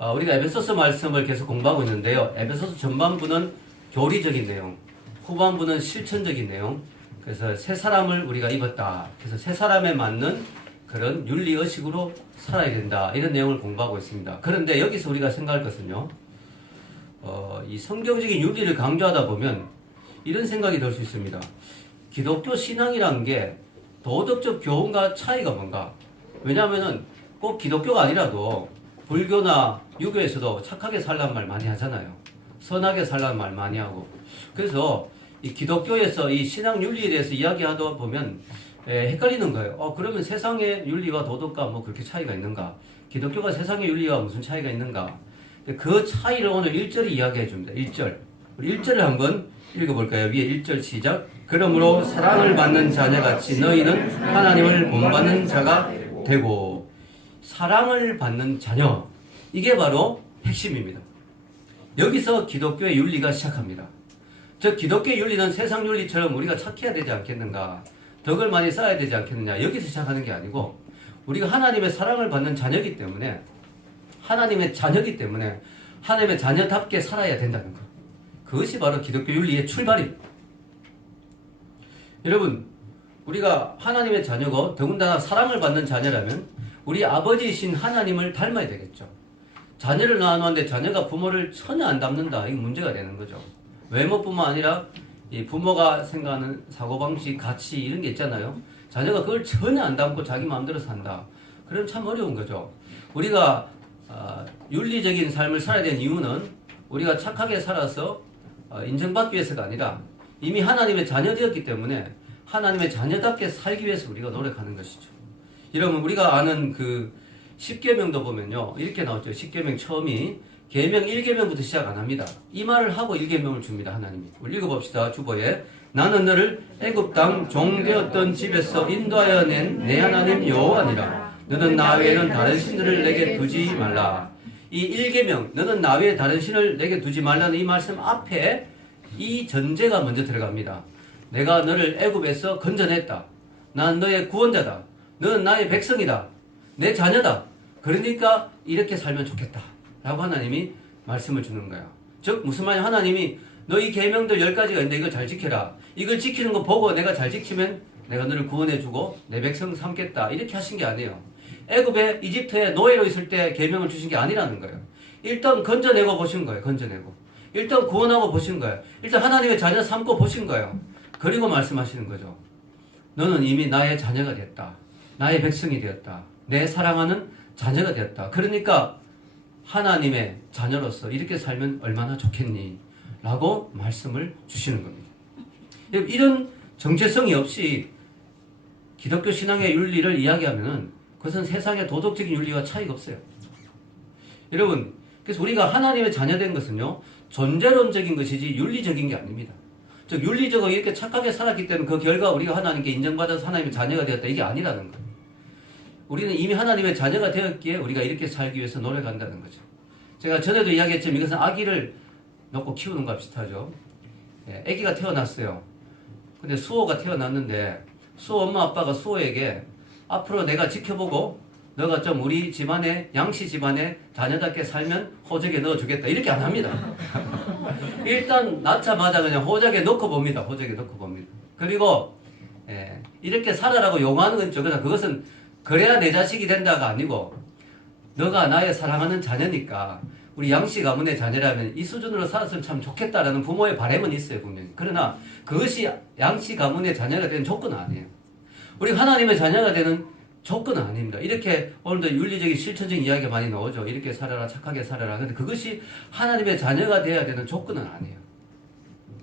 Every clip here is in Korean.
우리가 에베소서 말씀을 계속 공부하고 있는데요. 에베소서 전반부는 교리적인 내용, 후반부는 실천적인 내용. 그래서 새 사람을 우리가 입었다. 그래서 새 사람에 맞는 그런 윤리의식으로 살아야 된다. 이런 내용을 공부하고 있습니다. 그런데 여기서 우리가 생각할 것은요. 이 성경적인 윤리를 강조하다 보면 이런 생각이 들 수 있습니다. 기독교 신앙이라는 게 도덕적 교훈과 차이가 뭔가? 왜냐하면은 꼭 기독교가 아니라도 불교나 유교에서도 착하게 살라는 말 많이 하잖아요. 선하게 살라는 말 많이 하고. 그래서 이 기독교에서 이 신앙 윤리에 대해서 이야기하다 보면 헷갈리는 거예요. 그러면 세상의 윤리와 도덕과 뭐 그렇게 차이가 있는가? 기독교가 세상의 윤리와 무슨 차이가 있는가? 그 차이를 오늘 1절이 이야기해 줍니다. 1절. 우리 1절을 한번 읽어볼까요? 위에 1절 시작. 그러므로 사랑을 받는 자녀같이 너희는 하나님을 본받는 자가 되고. 사랑을 받는 자녀. 이게 바로 핵심입니다. 여기서 기독교의 윤리가 시작합니다. 즉 기독교의 윤리는 세상 윤리처럼 우리가 착해야 되지 않겠는가? 덕을 많이 쌓아야 되지 않겠느냐? 여기서 시작하는 게 아니고 우리가 하나님의 사랑을 받는 자녀이기 때문에 하나님의 자녀이기 때문에 하나님의 자녀답게 살아야 된다는 것. 그것이 바로 기독교 윤리의 출발입니다. 여러분, 우리가 하나님의 자녀고 더군다나 사랑을 받는 자녀라면 우리 아버지이신 하나님을 닮아야 되겠죠. 자녀를 낳아놓았는데 자녀가 부모를 전혀 안 닮는다. 이게 문제가 되는 거죠. 외모뿐만 아니라 이 부모가 생각하는 사고방식, 가치 이런 게 있잖아요. 자녀가 그걸 전혀 안 닮고 자기 마음대로 산다. 그럼 참 어려운 거죠. 우리가 윤리적인 삶을 살아야 되는 이유는 우리가 착하게 살아서 인정받기 위해서가 아니라 이미 하나님의 자녀되었기 때문에 하나님의 자녀답게 살기 위해서 우리가 노력하는 것이죠. 여러분 우리가 아는 그 10계명도 보면요. 이렇게 나왔죠. 10계명 처음이 계명 1계명부터 시작 안 합니다. 이 말을 하고 1계명을 줍니다. 하나님이. 우리 읽어봅시다. 주보에 나는 너를 애굽 땅 종되었던 집에서 인도하여 낸 내 하나님 여호와니라. 너는 나 외에는 다른 신들을 내게 두지 말라. 이 1계명 너는 나 외에 다른 신을 내게 두지 말라는 이 말씀 앞에 이 전제가 먼저 들어갑니다. 내가 너를 애굽에서 건져냈다. 난 너의 구원자다. 너는 나의 백성이다. 내 자녀다. 그러니까 이렇게 살면 좋겠다. 라고 하나님이 말씀을 주는 거야. 즉 무슨 말이냐. 하나님이 너 이 계명들 10가지가 있는데 이걸 잘 지켜라. 이걸 지키는 거 보고 내가 잘 지키면 내가 너를 구원해주고 내 백성 삼겠다. 이렇게 하신 게 아니에요. 애굽에 이집트에 노예로 있을 때 계명을 주신 게 아니라는 거예요. 일단 건져내고 보신 거예요. 건져내고. 일단 구원하고 보신 거예요. 일단 하나님의 자녀 삼고 보신 거예요. 그리고 말씀하시는 거죠. 너는 이미 나의 자녀가 됐다. 나의 백성이 되었다. 내 사랑하는 자녀가 되었다. 그러니까 하나님의 자녀로서 이렇게 살면 얼마나 좋겠니? 라고 말씀을 주시는 겁니다. 이런 정체성이 없이 기독교 신앙의 윤리를 이야기하면은 그것은 세상의 도덕적인 윤리와 차이가 없어요. 여러분, 그래서 우리가 하나님의 자녀된 것은요, 존재론적인 것이지 윤리적인 게 아닙니다. 즉, 윤리적으로 이렇게 착하게 살았기 때문에 그 결과 우리가 하나님께 인정받아서 하나님의 자녀가 되었다. 이게 아니라는 거예요. 우리는 이미 하나님의 자녀가 되었기에 우리가 이렇게 살기 위해서 노력한다는 거죠. 제가 전에도 이야기했지만 이것은 아기를 놓고 키우는 것과 비슷하죠. 아기가 태어났어요. 근데 수호가 태어났는데 수호 엄마 아빠가 수호에게 앞으로 내가 지켜보고 너가 좀 우리 집안에 양씨 집안에 자녀답게 살면 호적에 넣어주겠다. 이렇게 안 합니다. 일단 낳자마자 그냥 호적에 넣고 봅니다. 호적에 넣고 봅니다. 그리고 이렇게 살아라고 요구하는 건 저거다. 그것은 그래야 내 자식이 된다가 아니고 너가 나의 사랑하는 자녀니까 우리 양씨 가문의 자녀라면 이 수준으로 살았으면 참 좋겠다라는 부모의 바람은 있어요. 분명히. 그러나 그것이 양씨 가문의 자녀가 되는 조건은 아니에요. 우리 하나님의 자녀가 되는 조건은 아닙니다. 이렇게 오늘도 윤리적인 실천적인 이야기가 많이 나오죠. 이렇게 살아라, 착하게 살아라. 근데 그것이 하나님의 자녀가 되어야 되는 조건은 아니에요.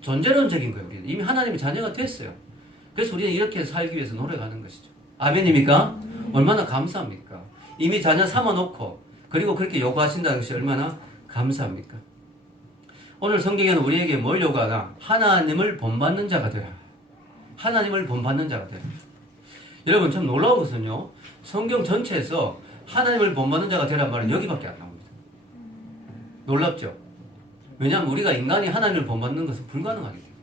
존재론적인 거예요. 우리는 이미 하나님의 자녀가 됐어요. 그래서 우리는 이렇게 살기 위해서 노력하는 것이죠. 아멘입니까? 얼마나 감사합니까? 이미 자녀 삼아놓고 그리고 그렇게 요구하신다는 것이 얼마나 감사합니까? 오늘 성경에는 우리에게 뭘 요구하나? 하나님을 본받는 자가 되라. 하나님을 본받는 자가 되라. 여러분 참 놀라운 것은요. 성경 전체에서 하나님을 본받는 자가 되란 말은 여기밖에 안 나옵니다. 놀랍죠? 왜냐하면 우리가 인간이 하나님을 본받는 것은 불가능하기 때문에.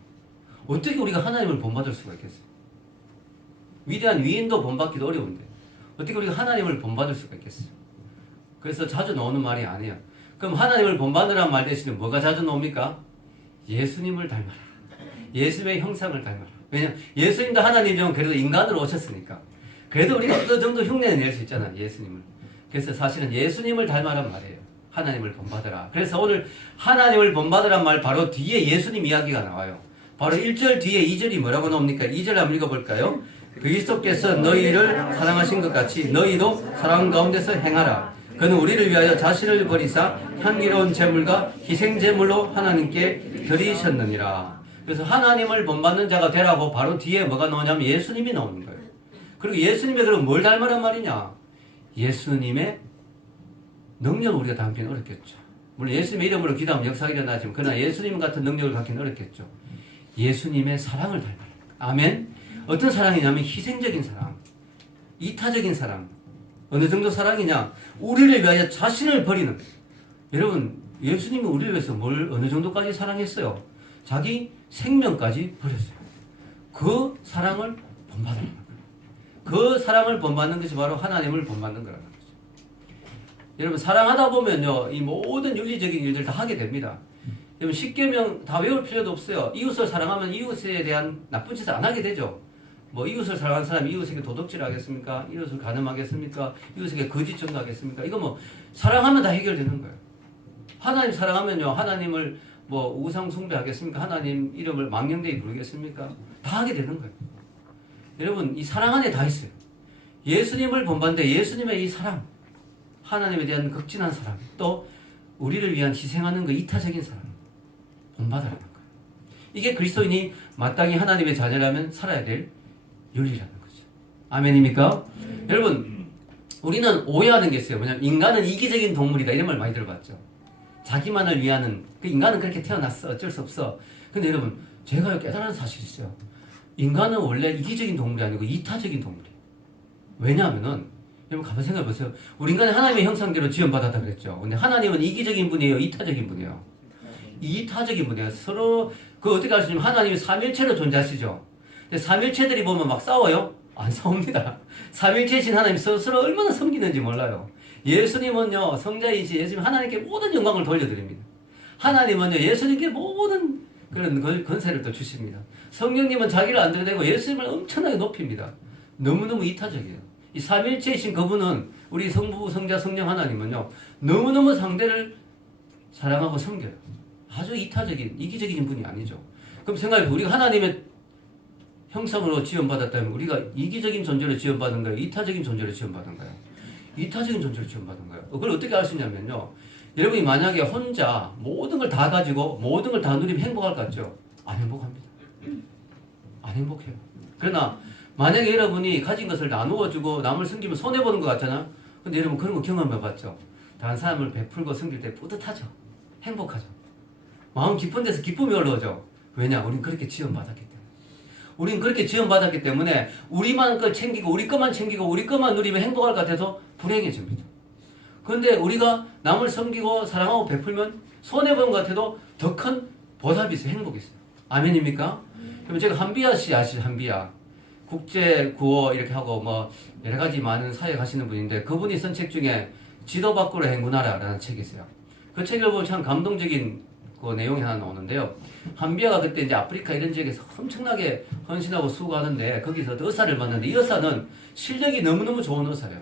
어떻게 우리가 하나님을 본받을 수가 있겠어요? 위대한 위인도 본받기도 어려운데 어떻게 우리가 하나님을 본받을 수가 있겠어요? 그래서 자주 나오는 말이 아니에요. 그럼 하나님을 본받으라는 말 대신에 뭐가 자주 나옵니까? 예수님을 닮아라. 예수님의 형상을 닮아라. 왜냐면 예수님도 하나님이면 그래도 인간으로 오셨으니까. 그래도 우리가 어느 정도 흉내를 낼 수 있잖아, 예수님을. 그래서 사실은 예수님을 닮아란 말이에요. 하나님을 본받으라. 그래서 오늘 하나님을 본받으란 말 바로 뒤에 예수님 이야기가 나와요. 바로 1절 뒤에 2절이 뭐라고 나옵니까? 2절 한번 읽어볼까요? 그리스도께서 너희를 사랑하신 것 같이 너희도 사랑 가운데서 행하라. 그는 우리를 위하여 자신을 버리사 향기로운 제물과 희생 제물로 하나님께 드리셨느니라. 그래서 하나님을 본받는 자가 되라고 바로 뒤에 뭐가 나오냐면 예수님이 나오는 거예요. 그리고 예수님의 그럼 뭘 닮으란 말이냐? 예수님의 능력을 우리가 담기는 어렵겠죠. 물론 예수님의 이름으로 기도하면 역사가 일어나지만 그러나 예수님 같은 능력을 갖기는 어렵겠죠. 예수님의 사랑을 닮아라. 아멘. 어떤 사랑이냐면 희생적인 사랑, 이타적인 사랑. 어느 정도 사랑이냐? 우리를 위하여 자신을 버리는. 여러분, 예수님이 우리를 위해서 뭘 어느 정도까지 사랑했어요? 자기 생명까지 버렸어요. 그 사랑을 본받으라는 거예요. 그 사랑을 본받는 것이 바로 하나님을 본받는 거라는 거죠. 여러분, 사랑하다 보면요, 이 모든 윤리적인 일들 다 하게 됩니다. 여러분, 십계명 다 외울 필요도 없어요. 이웃을 사랑하면 이웃에 대한 나쁜 짓을 안 하게 되죠. 뭐 이웃을 사랑하는 사람이 이웃에게 도둑질 하겠습니까? 이웃을 간음하겠습니까? 이웃에게 거짓 전도하겠습니까? 이거 뭐 사랑하면 다 해결되는 거예요. 하나님 사랑하면요, 하나님을 뭐 우상 숭배하겠습니까? 하나님 이름을 망령되이 부르겠습니까? 다 하게 되는 거예요. 여러분, 이 사랑 안에 다 있어요. 예수님을 본받는데 예수님의 이 사랑, 하나님에 대한 극진한 사랑, 또 우리를 위한 희생하는 그 이타적인 사랑 본받으라는 거예요. 이게 그리스도인이 마땅히 하나님의 자녀라면 살아야 될 윤리라는 거죠. 아멘입니까? 여러분, 우리는 오해하는 게 있어요. 뭐냐면 인간은 이기적인 동물이다 이런 말 많이 들어봤죠. 자기만을 위하는, 그 인간은 그렇게 태어났어. 어쩔 수 없어. 근데 여러분, 제가 깨달은 사실이 있어요. 인간은 원래 이기적인 동물이 아니고 이타적인 동물이에요. 왜냐하면은, 여러분 가만 생각해 보세요. 우리 인간은 하나님의 형상대로 지원받았다 그랬죠. 근데 하나님은 이기적인 분이에요? 이타적인 분이에요? 이타적인 분이에요. 서로, 어떻게 알 수 있냐면 하나님이 삼일체로 존재하시죠. 근데 삼일체들이 보면 막 싸워요? 안 싸웁니다. 삼일체신 하나님 서로 얼마나 섬기는지 몰라요. 예수님은요, 성자이시 예수님 하나님께 모든 영광을 돌려드립니다. 하나님은요, 예수님께 모든 그런 권세를 또 주십니다. 성령님은 자기를 안 드러내고 예수님을 엄청나게 높입니다. 너무너무 이타적이에요. 이 삼일체이신 그분은 우리 성부, 성자, 성령 하나님은요, 너무너무 상대를 사랑하고 섬겨요. 아주 이타적인, 이기적인 분이 아니죠. 그럼 생각해보세요. 우리가 하나님의 형상으로 지원받았다면 우리가 이기적인 존재로 지원받은 거예요? 이타적인 존재로 지원받은 거예요? 이타적인 존재로 지원받은 거예요. 그걸 어떻게 알 수 있냐면요. 여러분이 만약에 혼자 모든 걸 다 가지고 모든 걸 다 누리면 행복할 것 같죠? 안 행복합니다. 안 행복해요. 그러나 만약에 여러분이 가진 것을 나누어주고 남을 섬기면 손해보는 것 같잖아? 근데 여러분 그런 거 경험해봤죠? 다른 사람을 베풀고 섬길 때 뿌듯하죠? 행복하죠? 마음 깊은 데서 기쁨이 올라오죠? 왜냐? 우린 그렇게 지원받았기 때문에. 우린 그렇게 지원받았기 때문에 우리만 걸 챙기고 우리 것만 챙기고 우리 것만 누리면 행복할 것 같아서 불행해집니다. 그런데 우리가 남을 섬기고 사랑하고 베풀면 손해보는 것 같아도 더 큰 보답이 있어요. 행복이 있어요. 아멘입니까? 그럼 제가 한비아 씨 아시죠? 한비아. 국제구호 이렇게 하고 뭐 여러 가지 많은 사역 하시는 분인데 그분이 쓴 책 중에 지도 밖으로 행군하라 라는 책이 있어요. 그 책을 보면 참 감동적인 그 내용이 하나 나오는데요. 한비아가 그때 이제 아프리카 이런 지역에서 엄청나게 헌신하고 수고하는데 거기서 의사를 만났는데 이 의사는 실력이 너무너무 좋은 의사예요.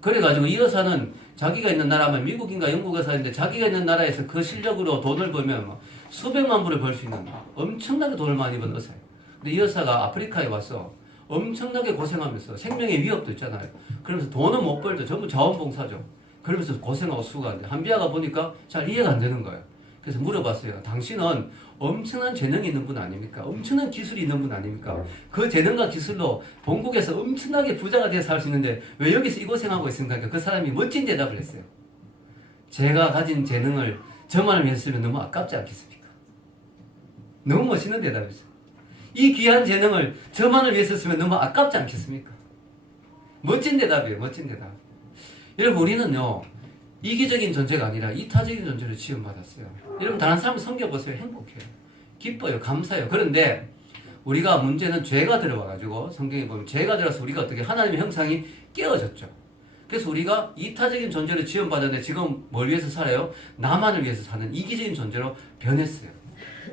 그래가지고 이 의사는 자기가 있는 나라면 미국인가 영국 의사인데 자기가 있는 나라에서 그 실력으로 돈을 벌면 뭐 수백만 불을 벌 수 있는 엄청나게 돈을 많이 번 의사예요. 근데 이 의사가 아프리카에 와서 엄청나게 고생하면서 생명의 위협도 있잖아요. 그러면서 돈은 못 벌죠. 전부 자원봉사죠. 그러면서 고생하고 수고하는데 한비아가 보니까 잘 이해가 안 되는 거예요. 그래서 물어봤어요. 당신은 엄청난 재능이 있는 분 아닙니까? 엄청난 기술이 있는 분 아닙니까? 그 재능과 기술로 본국에서 엄청나게 부자가 돼서 살 수 있는데 왜 여기서 이 고생하고 있습니까? 그 사람이 멋진 대답을 했어요. 제가 가진 재능을 저만을 위해서 쓰면 너무 아깝지 않겠습니까? 너무 멋있는 대답이죠. 이 귀한 재능을 저만을 위해서 쓰면 너무 아깝지 않겠습니까? 멋진 대답이에요. 멋진 대답. 여러분 우리는요. 이기적인 존재가 아니라 이타적인 존재로 지원받았어요. 여러분 다른 사람을 섬겨보세요. 행복해요. 기뻐요. 감사해요. 그런데 우리가 문제는 죄가 들어와가지고 성경에 보면 죄가 들어와서 우리가 어떻게 하나님의 형상이 깨어졌죠. 그래서 우리가 이타적인 존재로 지원받았는데 지금 뭘 위해서 살아요? 나만을 위해서 사는 이기적인 존재로 변했어요.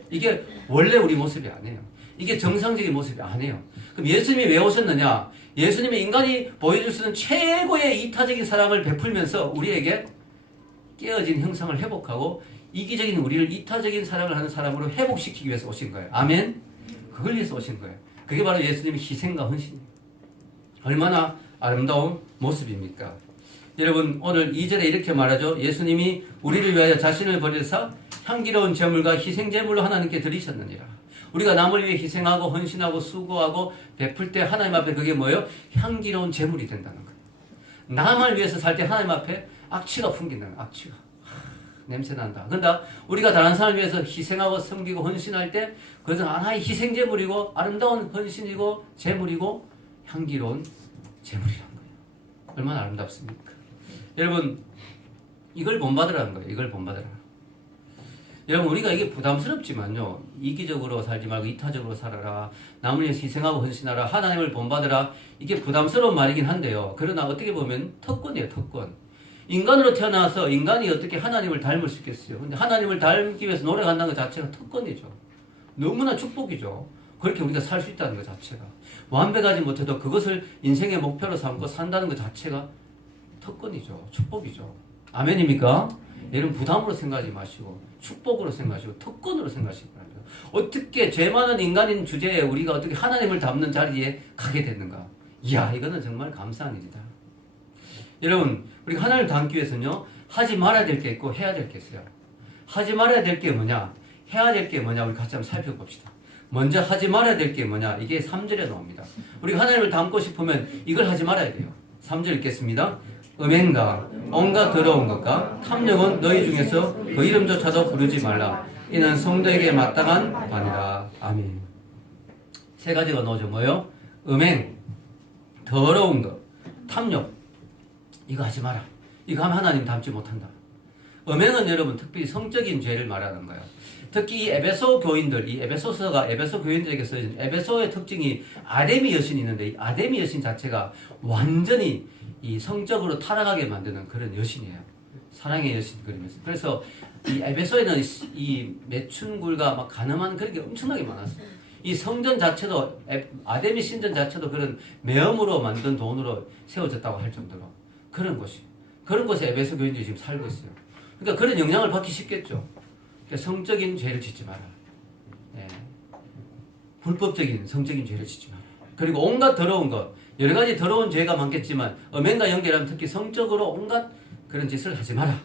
이게 원래 우리 모습이 아니에요. 이게 정상적인 모습이 아니에요. 그럼 예수님이 왜 오셨느냐? 예수님이 인간이 보여줄 수 있는 최고의 이타적인 사랑을 베풀면서 우리에게 깨어진 형상을 회복하고 이기적인 우리를 이타적인 사랑을 하는 사람으로 회복시키기 위해서 오신 거예요. 아멘? 그걸 위해서 오신 거예요. 그게 바로 예수님의 희생과 헌신이에요. 얼마나 아름다운 모습입니까? 여러분 오늘 2절에 이렇게 말하죠. 예수님이 우리를 위하여 자신을 버리사 향기로운 제물과 희생제물로 하나님께 드리셨느니라. 우리가 남을 위해 희생하고 헌신하고 수고하고 베풀 때 하나님 앞에 그게 뭐예요? 향기로운 제물이 된다는 거예요. 남을 위해서 살 때 하나님 앞에 악취가 풍긴다는 거예요. 악취가. 냄새 난다. 그런데 우리가 다른 사람을 위해서 희생하고 섬기고 헌신할 때 그것은 하나의 희생제물이고 아름다운 헌신이고 제물이고 향기로운 제물이라는 거예요. 얼마나 아름답습니까? 여러분 이걸 본받으라는 거예요. 이걸 본받으라. 여러분 우리가 이게 부담스럽지만요. 이기적으로 살지 말고 이타적으로 살아라. 남을 위해서 희생하고 헌신하라. 하나님을 본받으라. 이게 부담스러운 말이긴 한데요. 그러나 어떻게 보면 특권이에요. 특권. 인간으로 태어나서 인간이 어떻게 하나님을 닮을 수 있겠어요. 근데 하나님을 닮기 위해서 노력한다는 것 자체가 특권이죠. 너무나 축복이죠. 그렇게 우리가 살 수 있다는 것 자체가. 완벽하지 못해도 그것을 인생의 목표로 삼고 산다는 것 자체가 특권이죠. 축복이죠. 아멘입니까? 여러분 부담으로 생각하지 마시고 축복으로 생각하시고 특권으로 생각하시기 바랍니다. 어떻게 죄 많은 인간인 주제에 우리가 어떻게 하나님을 닮는 자리에 가게 됐는가? 이야 이거는 정말 감사한 일이다. 여러분 우리가 하나님을 닮기 위해서는요. 하지 말아야 될 게 있고 해야 될 게 있어요. 하지 말아야 될 게 뭐냐? 해야 될 게 뭐냐? 우리 같이 한번 살펴봅시다. 먼저 하지 말아야 될 게 뭐냐? 이게 3절에 나옵니다. 우리가 하나님을 닮고 싶으면 이걸 하지 말아야 돼요. 3절 읽겠습니다. 음행과 온갖 더러운 것과 탐욕은 너희 중에서 그 이름조차도 부르지 말라. 이는 성도에게 마땅한 바니라. 아멘. 세 가지가 나오죠. 뭐요? 음행, 더러운 것, 탐욕. 이거 하지 마라. 이거 하면 하나님 닮지 못한다. 음행은 여러분 특별히 성적인 죄를 말하는 거예요. 특히 이 에베소 교인들, 이 에베소서가 에베소 교인들에게 써진 에베소의 특징이 아데미 여신이 있는데 이 아데미 여신 자체가 완전히 이 성적으로 타락하게 만드는 그런 여신이에요. 사랑의 여신 그리면서. 그래서 이 에베소에는 이 매춘굴과 막 가늠한 그런 게 엄청나게 많았어요. 이 성전 자체도 아데미 신전 자체도 그런 매음으로 만든 돈으로 세워졌다고 할 정도로 그런 곳이. 그런 곳에 에베소 교인들이 지금 살고 있어요. 그러니까 그런 영향을 받기 쉽겠죠. 그러니까 성적인 죄를 짓지 마라. 네. 불법적인 성적인 죄를 짓지 마라. 그리고 온갖 더러운 것. 여러 가지 더러운 죄가 많겠지만 음행과 연결하면 특히 성적으로 온갖 그런 짓을 하지 마라.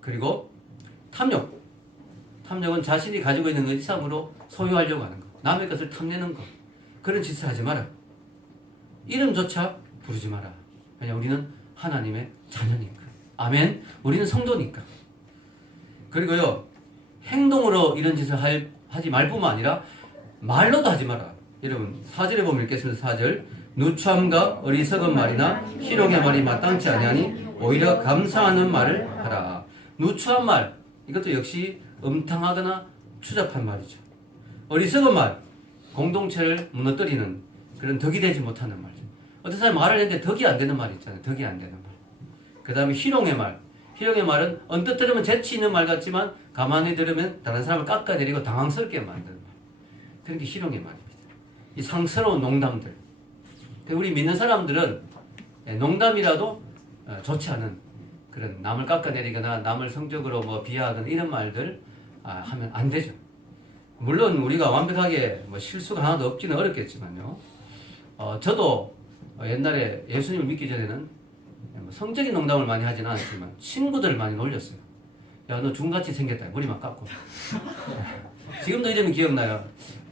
그리고 탐욕. 탐욕은 자신이 가지고 있는 것 이상으로 소유하려고 하는 것. 남의 것을 탐내는 것. 그런 짓을 하지 마라. 이름조차 부르지 마라. 왜냐 우리는 하나님의 자녀니까. 아멘. 우리는 성도니까. 그리고요. 행동으로 이런 짓을 하지 말 뿐만 아니라 말로도 하지 마라. 여러분 4절에 보면 읽겠습니다. 4절. 누추함과 어리석은 말이나 희롱의 말이 마땅치 아니하니 오히려 감사하는 말을 하라. 누추한 말. 이것도 역시 음탕하거나 추잡한 말이죠. 어리석은 말. 공동체를 무너뜨리는 그런 덕이 되지 못하는 말이죠. 어떤 사람이 말을 했는데 덕이 안 되는 말이 있잖아요. 덕이 안 되는 말. 그 다음에 희롱의 말. 희롱의 말은 언뜻 들으면 재치 있는 말 같지만 가만히 들으면 다른 사람을 깎아내리고 당황스럽게 만드는 말. 그런 게 희롱의 말입니다. 이 상스러운 농담들. 우리 믿는 사람들은 농담이라도 좋지 않은 그런 남을 깎아내리거나 남을 성적으로 뭐 비하하거나 이런 말들 하면 안 되죠. 물론 우리가 완벽하게 뭐 실수가 하나도 없지는 어렵겠지만요. 저도 옛날에 예수님을 믿기 전에는 성적인 농담을 많이 하지는 않았지만 친구들을 많이 놀렸어요. 야, 너 중같이 생겼다. 머리만 깎고. 지금도 이름이 기억나요.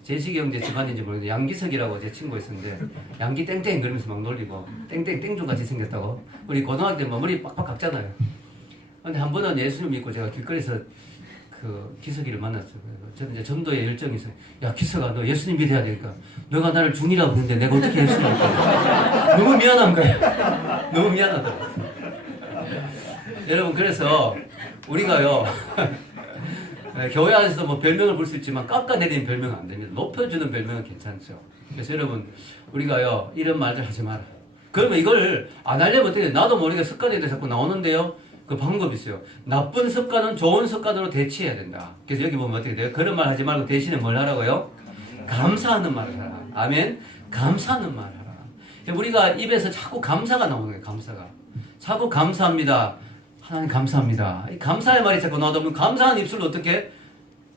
제식이 형제 집안인지 모르겠는데 양기석이라고 제 친구가 있었는데 양기 땡땡 그러면서 막 놀리고 땡땡 땡중같이 생겼다고. 우리 고등학교 때 뭐 머리 빡빡 깎잖아요. 근데 한 번은 예수님 믿고 제가 길거리에서 그 기석이를 만났어요. 저는 이제 전도에 열정이 있어요. 야 기석아 너 예수님 믿어야 되니까 너가 나를 중이라고 했는데 내가 어떻게 예수님 믿겠냐. 너무 미안한 거야. 너무 미안하다. 여러분 그래서 우리가요 교회 안에서 뭐 별명을 볼 수 있지만 깎아내리는 별명은 안 됩니다. 높여주는 별명은 괜찮죠. 그래서 여러분 우리가요 이런 말들 하지 마라. 그러면 이걸 안 하려면 어떻게 돼? 나도 모르게 습관이 자꾸 나오는데요. 그 방법이 있어요. 나쁜 습관은 좋은 습관으로 대체해야 된다. 그래서 여기 보면 어떻게 돼요? 그런 말 하지 말고 대신에 뭘 하라고요? 감사하는 말을 하라. 아멘. 감사하는 말을 하라. 우리가 입에서 자꾸 감사가 나오는 거예요. 감사가. 자꾸 감사합니다. 하나님 감사합니다. 이 감사의 말이 자꾸 나오다 보면 감사한 입술로 어떻게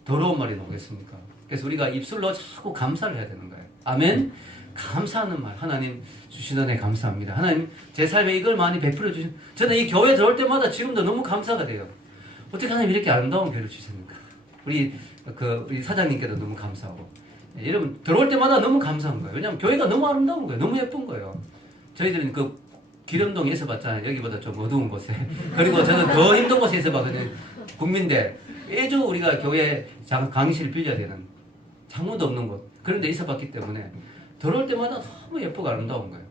더러운 말이 나오겠습니까? 그래서 우리가 입술로 자꾸 감사를 해야 되는 거예요. 아멘. 감사하는 말. 하나님 주신 은혜 감사합니다. 하나님 제 삶에 이걸 많이 베풀어 주신. 저는 이 교회 들어올 때마다 지금도 너무 감사가 돼요. 어떻게 하나님 이렇게 아름다운 교회를 주십니까? 우리 사장님께도 너무 감사하고. 여러분 들어올 때마다 너무 감사한 거예요. 왜냐하면 교회가 너무 아름다운 거예요. 너무 예쁜 거예요. 저희들은 그 기름동에 있어 봤잖아요. 여기보다 좀 어두운 곳에. 그리고 저는 더 힘든 곳에 있어 봤거든요. 국민대. 매주 우리가 교회 강의실을 빌려야 되는 창문도 없는 곳. 그런 데 있어 봤기 때문에 들어올 때마다 너무 예쁘고 아름다운 거예요.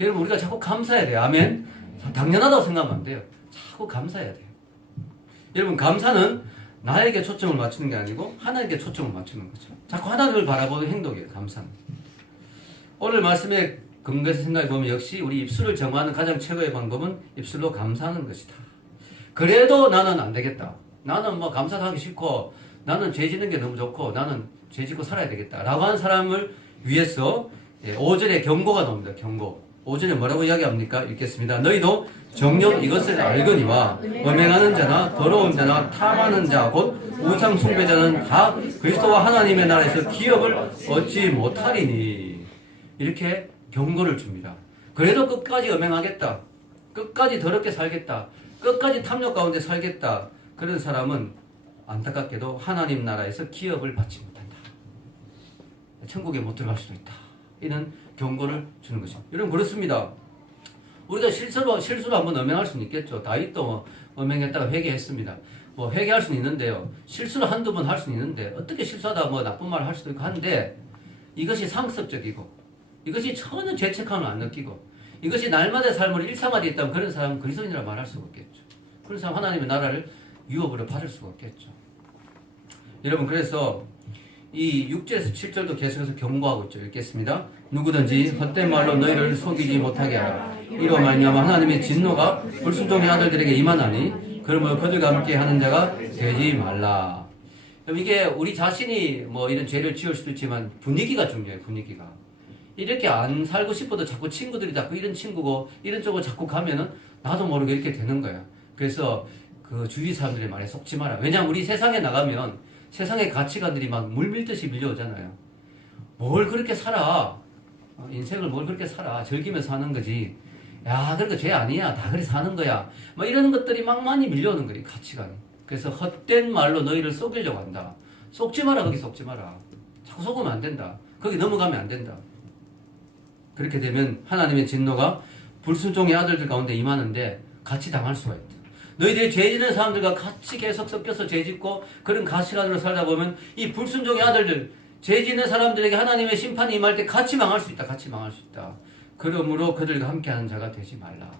여러분 우리가 자꾸 감사해야 돼요. 아멘. 당연하다고 생각하면 안 돼요. 자꾸 감사해야 돼요. 여러분 감사는 나에게 초점을 맞추는 게 아니고 하나님께 초점을 맞추는 거죠. 자꾸 하나님을 바라보는 행동이에요. 감사는. 오늘 말씀에 근거해서 생각해 보면 역시 우리 입술을 정화하는 가장 최고의 방법은 입술로 감사하는 것이다. 그래도 나는 안 되겠다. 나는 뭐 감사도 하기 싫고 나는 죄 짓는 게 너무 좋고 나는 죄 짓고 살아야 되겠다. 라고 하는 사람을 위해서 5절에 경고가 나옵니다. 경고. 5절에 뭐라고 이야기합니까? 읽겠습니다. 너희도 정녕 이것을 알거니와 음행하는 자나 더러운 자나 탐하는 자 곧 우상 숭배자는 다 그리스도와 하나님의 나라에서 기업을 얻지 못하리니. 이렇게 경고를 줍니다. 그래도 끝까지 음행하겠다. 끝까지 더럽게 살겠다. 끝까지 탐욕 가운데 살겠다. 그런 사람은 안타깝게도 하나님 나라에서 기업을 받지 못한다. 천국에 못 들어갈 수도 있다. 이런 경고를 주는 것입니다. 여러분 그렇습니다. 우리가 실수로 한번 음행할 수는 있겠죠. 다윗도 뭐 음행했다가 회개했습니다. 뭐 회개할 수는 있는데요. 실수를 한두 번 할 수는 있는데 어떻게 실수하다 뭐 나쁜 말을 할 수도 있고 한데 이것이 상습적이고 이것이 전혀 죄책감을 안 느끼고 이것이 날마다의 삶으로 일상화되어 있다면 그런 사람은 그리스도인이라 말할 수가 없겠죠. 그런 사람 하나님의 나라를 유업으로 받을 수가 없겠죠. 여러분 그래서 이 6절에서 7절도 계속해서 경고하고 있죠. 읽겠습니다. 누구든지 헛된 말로 너희를 속이지 못하게 하라. 이로 말미암아 하나님의 진노가 불순종의 아들들에게 임하나니 그러므로 그들과 함께 하는 자가 되지 말라. 이게 우리 자신이 뭐 이런 죄를 지을 수도 있지만 분위기가 중요해요. 분위기가. 이렇게 안 살고 싶어도 자꾸 친구들이 자꾸 이런 친구고 이런 쪽으로 자꾸 가면은 나도 모르게 이렇게 되는 거야. 그래서 그 주위 사람들의 말에 속지 마라. 왜냐하면 우리 세상에 나가면 세상의 가치관들이 막 물밀듯이 밀려오잖아요. 뭘 그렇게 살아? 인생을 뭘 그렇게 살아? 즐기면서 사는 거지. 야, 그러니까 죄 아니야. 다 그렇게 사는 거야. 뭐 이런 것들이 막 많이 밀려오는 거예요. 가치관이. 그래서 헛된 말로 너희를 속이려고 한다. 속지 마라. 거기 속지 마라. 자꾸 속으면 안 된다. 거기 넘어가면 안 된다. 그렇게 되면 하나님의 진노가 불순종의 아들들 가운데 임하는데 같이 당할 수가 있다. 너희들이 죄 짓는 사람들과 같이 계속 섞여서 죄 짓고 그런 가시관으로 살다 보면 이 불순종의 아들들, 죄 짓는 사람들에게 하나님의 심판이 임할 때 같이 망할 수 있다. 같이 망할 수 있다. 그러므로 그들과 함께하는 자가 되지 말라.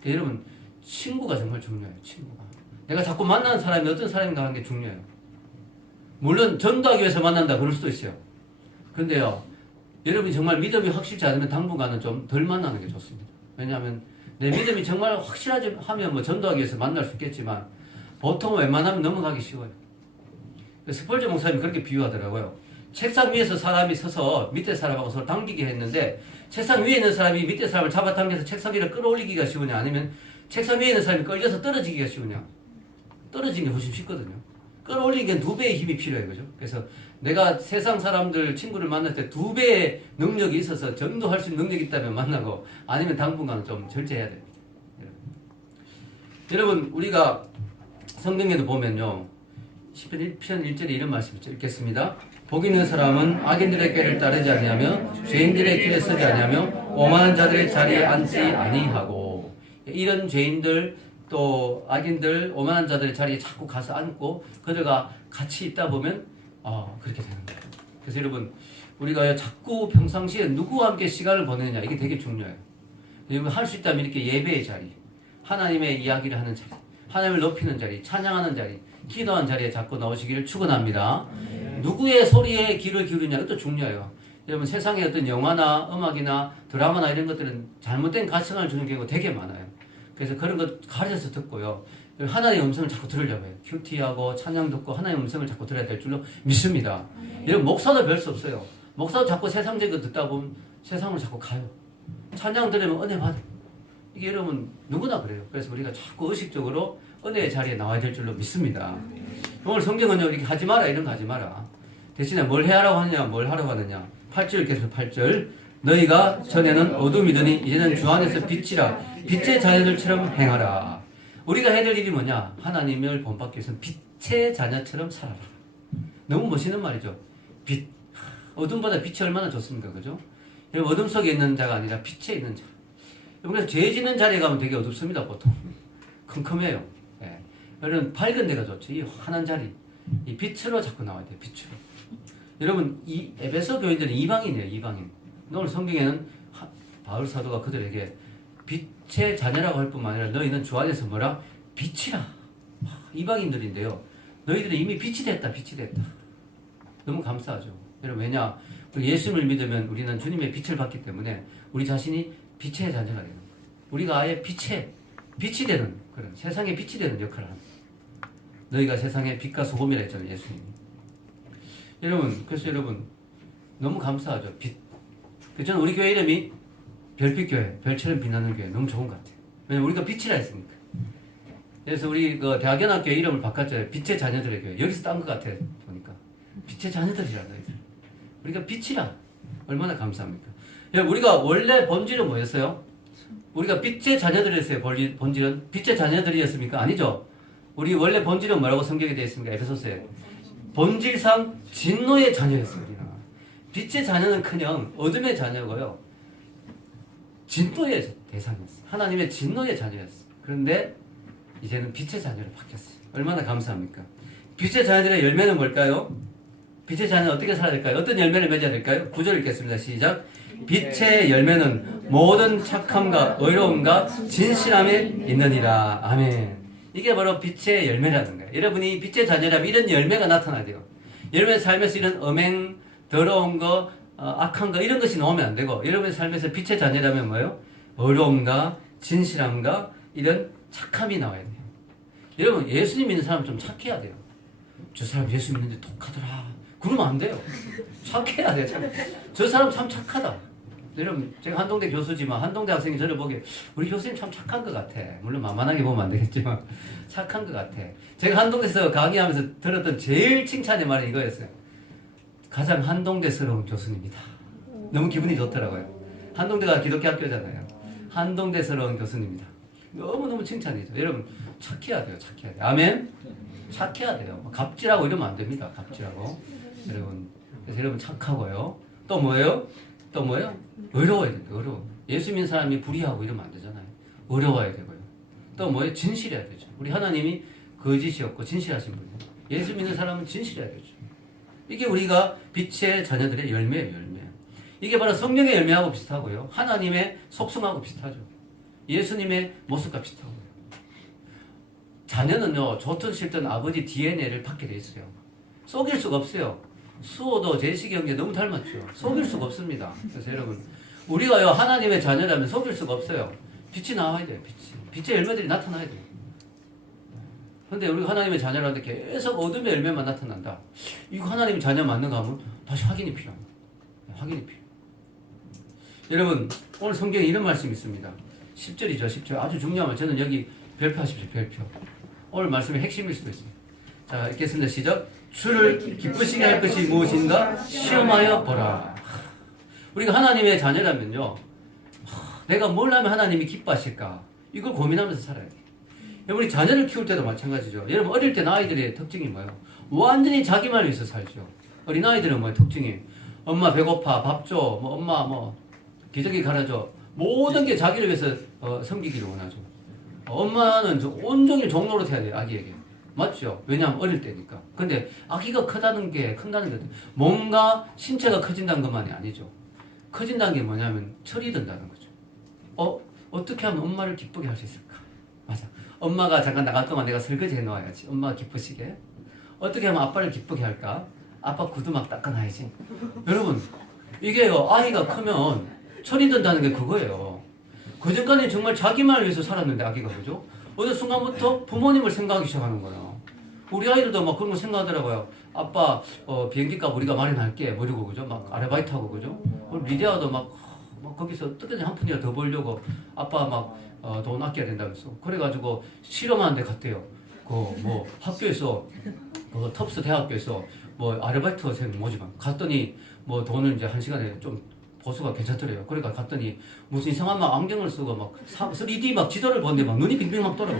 그러니까 여러분 친구가 정말 중요해요. 친구가. 내가 자꾸 만나는 사람이 어떤 사람인가 하는 게 중요해요. 물론 전도하기 위해서 만난다 그럴 수도 있어요. 그런데요. 여러분이 정말 믿음이 확실치 않으면 당분간은 좀 덜 만나는 게 좋습니다. 왜냐하면 내 믿음이 정말 확실하지 하면 뭐 전도하기 위해서 만날 수 있겠지만 보통은 웬만하면 넘어가기 쉬워요. 스펄전 목사님이 그렇게 비유하더라고요. 책상 위에서 사람이 서서 밑에 사람하고 서로 당기게 했는데 책상 위에 있는 사람이 밑에 사람을 잡아당겨서 책상 위를 끌어올리기가 쉬우냐 아니면 책상 위에 있는 사람이 끌려서 떨어지기가 쉬우냐. 떨어지는 게 훨씬 쉽거든요. 끌어올리기엔 2배의 힘이 필요해요. 그죠? 그래서 내가 세상 사람들 친구를 만날 때 2배의 능력이 있어서 전도할 수 있는 능력이 있다면 만나고 아니면 당분간은 좀 절제해야 됩니다. 여러분 우리가 성경에도 보면요. 시편 1편에 이런 말씀이 있죠. 읽겠습니다. 복 있는 사람은 악인들의 꾀를 따르지 아니하며 죄인들의 길에 서지 아니하며 오만한 자들의 자리에 앉지 아니하고 이런 죄인들 또 악인들 오만한 자들의 자리에 자꾸 가서 앉고 그들과 같이 있다 보면 그렇게 되는 거예요. 그래서 여러분 우리가 자꾸 평상시에 누구와 함께 시간을 보내느냐 이게 되게 중요해요. 여러분 할 수 있다면 이렇게 예배의 자리, 하나님의 이야기를 하는 자리, 하나님을 높이는 자리, 찬양하는 자리, 기도하는 자리에 자꾸 나오시기를 축원합니다. 누구의 소리에 귀를 기울이냐 이것도 중요해요. 여러분 세상에 어떤 영화나 음악이나 드라마나 이런 것들은 잘못된 가치관을 주는 경우가 되게 많아요. 그래서 그런 것 가르쳐서 듣고요. 하나님의 음성을 자꾸 들으려고 해요. 큐티하고 찬양 듣고 하나님의 음성을 자꾸 들어야 될 줄로 믿습니다. 여러분 목사도 별 수 없어요. 목사도 자꾸 세상적인 거 듣다 보면 세상으로 자꾸 가요. 찬양 들으면 은혜 받아요. 이게 여러분 누구나 그래요. 그래서 우리가 자꾸 의식적으로 은혜의 자리에 나와야 될 줄로 믿습니다. 오늘 성경은요, 이렇게 하지 마라, 이런 거 하지 마라. 대신에 뭘 해라고 하느냐, 뭘 하라고 하느냐. 8절 계속 8절. 너희가 전에는 어둠이더니 이제는 주 안에서 빛이라. 빛의 자녀들처럼 행하라. 우리가 해야 될 일이 뭐냐? 하나님을 본받기 위해서는 빛의 자녀처럼 살아라. 너무 멋있는 말이죠. 빛. 어둠보다 빛이 얼마나 좋습니까? 그죠? 어둠 속에 있는 자가 아니라 빛에 있는 자. 그래서 죄 짓는 자리에 가면 되게 어둡습니다, 보통. 컴컴해요. 예. 여러분, 밝은 데가 좋죠. 이 환한 자리. 이 빛으로 자꾸 나와야 돼요, 빛으로. 여러분, 이 에베소 교인들은 이방인이에요, 이방인. 오늘 성경에는 바울 사도가 그들에게 빛의 자녀라고 할 뿐만 아니라 너희는 주 안에서 뭐라? 빛이라. 이방인들인데요. 너희들은 이미 빛이 됐다, 빛이 됐다. 너무 감사하죠. 여러분, 왜냐? 우리 예수님을 믿으면 우리는 주님의 빛을 받기 때문에 우리 자신이 빛의 자녀가 되는 거예요. 우리가 아예 빛이 되는 그런 세상에 빛이 되는 역할을 합니다. 너희가 세상의 빛과 소금이라 했잖아요, 예수님이. 여러분, 그래서 여러분 너무 감사하죠. 빛. 저는 우리 교회 이름이 별빛교회, 별처럼 빛나는 교회 너무 좋은 것 같아요. 왜냐면 우리가 빛이라 했으니까. 그래서 우리 그 대학연합교 이름을 바꿨잖아요. 빛의 자녀들의 교회. 여기서 딴 것 같아요, 보니까. 빛의 자녀들이라 너희들. 우리가 빛이라. 얼마나 감사합니까? 우리가 원래 본질은 뭐였어요? 우리가 빛의 자녀들이었어요. 본질은 빛의 자녀들이었습니까? 아니죠. 우리 원래 본질은 뭐라고 성경에 되어 있습니까? 에베소서에 본질상 진노의 자녀였어요. 우리는 빛의 자녀는커녕 어둠의 자녀고요. 진노의 대상이었어요. 하나님의 진노의 자녀였어요. 그런데 이제는 빛의 자녀로 바뀌었어요. 얼마나 감사합니까? 빛의 자녀들의 열매는 뭘까요? 빛의 자녀는 어떻게 살아야 될까요? 어떤 열매를 맺어야 될까요? 9절 읽겠습니다. 시작. 빛의 열매는 모든 착함과 의로움과 진실함에 있느니라. 아멘. 이게 바로 빛의 열매라는 거예요. 여러분이 빛의 자녀라면 이런 열매가 나타나야 돼요. 여러분의 삶에서 이런 음행, 더러운 거, 악한 거 이런 것이 나오면 안 되고 여러분의 삶에서 빛의 자녀라면 뭐예요? 의로움과 진실함과 이런 착함이 나와야 돼요. 여러분 예수님 믿는 사람은 좀 착해야 돼요. 저 사람 예수 믿는데 독하더라. 그러면 안 돼요. 착해야 돼요. 저 사람 참 착하다. 여러분 제가 한동대 교수지만 한동대 학생이 저를 보기에 우리 교수님 참 착한 것 같아. 물론 만만하게 보면 안 되겠지만 착한 것 같아. 제가 한동대에서 강의하면서 들었던 제일 칭찬의 말은 이거였어요. 가장 한동대스러운 교수님이다. 너무 기분이 좋더라고요. 한동대가 기독교 학교잖아요. 한동대스러운 교수님이다. 너무너무 칭찬이죠. 여러분 착해야 돼요. 착해야 돼요. 아멘? 착해야 돼요. 갑질하고 이러면 안 됩니다. 갑질하고. 여러분 그래서 여러분 착하고요. 또 뭐예요? 또 뭐예요? 어려워야 돼요. 어려워. 예수 믿는 사람이 불의하고 이러면 안 되잖아요. 어려워야 되고요. 또 뭐예요? 진실해야 되죠. 우리 하나님이 거짓이 없고 진실하신 분이에요. 예수 믿는 사람은 진실해야 되죠. 이게 우리가 빛의 자녀들의 열매예요. 열매. 이게 바로 성령의 열매하고 비슷하고요. 하나님의 속성하고 비슷하죠. 예수님의 모습과 비슷하고요. 자녀는요. 좋든 싫든 아버지 DNA를 받게 돼 있어요. 속일 수가 없어요. 수호도 제식이 형제 너무 닮았죠. 속일 수가 없습니다. 그래서 여러분 우리가요 하나님의 자녀라면 속일 수가 없어요. 빛이 나와야 돼요. 빛의 열매들이 나타나야 돼요. 근데 우리가 하나님의 자녀라는데 계속 어둠의 열매만 나타난다. 이거 하나님의 자녀 맞는가 하면 다시 확인이 필요합니다. 확인이 필요해요. 여러분 오늘 성경에 이런 말씀이 있습니다. 10절이죠. 10절 아주 중요한 말. 저는 여기 별표하십시오. 별표. 오늘 말씀의 핵심일 수도 있습니다. 자 읽겠습니다. 시작. 주를 기쁘시게 할 것이 무엇인가 시험하여 보라. 우리가 하나님의 자녀라면요. 내가 뭘 하면 하나님이 기뻐하실까? 이걸 고민하면서 살아야 돼요. 여러분이 자녀를 키울 때도 마찬가지죠. 여러분 어릴 때 아이들의 특징이 뭐예요? 완전히 자기만 위해서 살죠. 어린 아이들은 뭐예요? 특징이 엄마 배고파 밥 줘. 뭐 엄마 뭐 기저귀 갈아줘. 모든 게 자기를 위해서 섬기기를 원하죠. 엄마는 온종일 종로로 해야 돼요. 아기에게. 맞죠? 왜냐하면 어릴 때니까. 근데 아기가 큰다는 게 뭔가 신체가 커진다는 것만이 아니죠. 커진다는 게 뭐냐면 철이 든다는 거죠. 어떻게 하면 엄마를 기쁘게 할 수 있을까? 맞아. 엄마가 잠깐 나갈 동안 내가 설거지 해놓아야지. 엄마가 기쁘시게. 어떻게 하면 아빠를 기쁘게 할까? 아빠 구두 막 닦아놔야지. 여러분 이게요, 아이가 크면 철이 든다는 게 그거예요. 그전까지는 정말 자기만을 위해서 살았는데, 아기가, 그죠? 어느 순간부터 부모님을 생각하기 시작하는 거예요. 우리 아이들도 막 그런 거 생각하더라고요. 아빠, 비행기값 우리가 마련할게. 뭐 이러고, 그죠? 막 아르바이트하고, 그죠? 우리 리디아도 막 거기서 어떻게든 한 푼이라도 더 벌려고 아빠 막, 돈 아껴야 된다면서. 그래가지고 실험하는 데 갔대요. 뭐 학교에서, 텁스 대학교에서 뭐 아르바이트생 모집한. 갔더니 뭐 돈을 이제 한 시간에 좀 보수가 괜찮더래요. 그러니까 갔더니 무슨 이상한 막 안경을 쓰고 막 3D 막 지도를 보는데 막 눈이 빙빙 막 돌아요.